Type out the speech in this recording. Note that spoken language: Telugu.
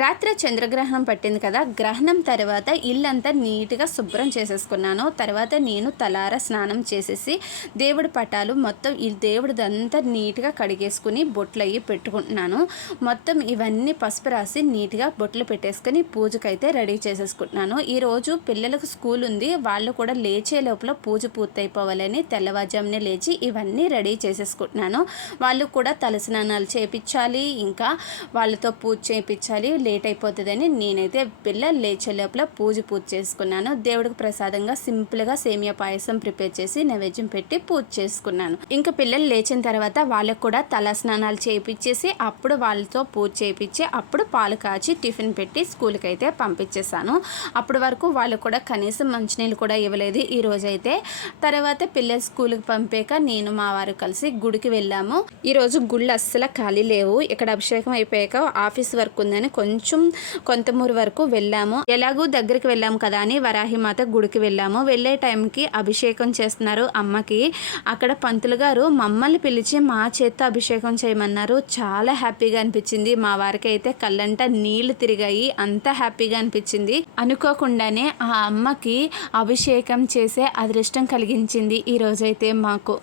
రాత్రి చంద్రగ్రహణం పట్టింది కదా, గ్రహణం తర్వాత ఇల్లంతా నీట్గా శుభ్రం చేసేసుకున్నాను. తర్వాత నేను తలార స్నానం చేసేసి దేవుడి పటాలు మొత్తం ఈ దేవుడిదంతా నీట్గా కడిగేసుకుని బొట్లు అయ్యి పెట్టుకుంటున్నాను. మొత్తం ఇవన్నీ పసుపు రాసి నీట్గా బొట్లు పెట్టేసుకొని పూజకైతే రెడీ చేసేసుకుంటున్నాను. ఈరోజు పిల్లలకు స్కూల్ ఉంది, వాళ్ళు కూడా లేచే లోపల పూజ పూర్తయిపోవాలని తెల్లవారుజామునే లేచి ఇవన్నీ రెడీ చేసేసుకుంటున్నాను. వాళ్ళు కూడా తలస్నానాలు చేయించాలి, ఇంకా వాళ్ళతో పూజ చేయించాలి, లేట్ అయిపోతుందని నేనైతే పిల్లలు లేచే లోపల పూర్తి చేసుకున్నాను. దేవుడికి ప్రసాదంగా సింపుల్గా సేమియా పాయసం ప్రిపేర్ చేసి నైవేద్యం పెట్టి పూజ చేసుకున్నాను. ఇంకా పిల్లలు లేచిన తర్వాత వాళ్ళకు కూడా తల స్నానాలు చేయించేసి అప్పుడు వాళ్ళతో పూజ చేయించి అప్పుడు పాలు కాచి టిఫిన్ పెట్టి స్కూల్కి అయితే పంపించేశాను. అప్పటి వరకు వాళ్ళు కూడా కనీసం మంచినీళ్ళు కూడా ఇవ్వలేదు ఈ రోజైతే. తర్వాత పిల్లలు స్కూల్కి పంపాక నేను మా వారు కలిసి గుడికి వెళ్ళాము. ఈరోజు గుళ్ళు అస్సలు ఖాళీ లేవు. ఇక్కడ అభిషేకం అయిపోయాక ఆఫీస్ వర్క్ ఉందని కొంచెం కొంతమూరు వరకు వెళ్ళాము. ఎలాగూ దగ్గరికి వెళ్ళాము కదా అని వరాహిమాత గుడికి వెళ్ళాము. వెళ్ళే టైంకి అభిషేకం చేస్తున్నారు అమ్మకి. అక్కడ పంతులు గారు మమ్మల్ని పిలిచి మా చేత్తో అభిషేకం చేయమన్నారు. చాలా హ్యాపీగా అనిపించింది. మా వారికి అయితే కళ్ళంట నీళ్లు తిరిగాయి, అంత హ్యాపీగా అనిపించింది. అనుకోకుండానే ఆ అమ్మకి అభిషేకం చేసే అదృష్టం కలిగించింది ఈ రోజైతే మాకు.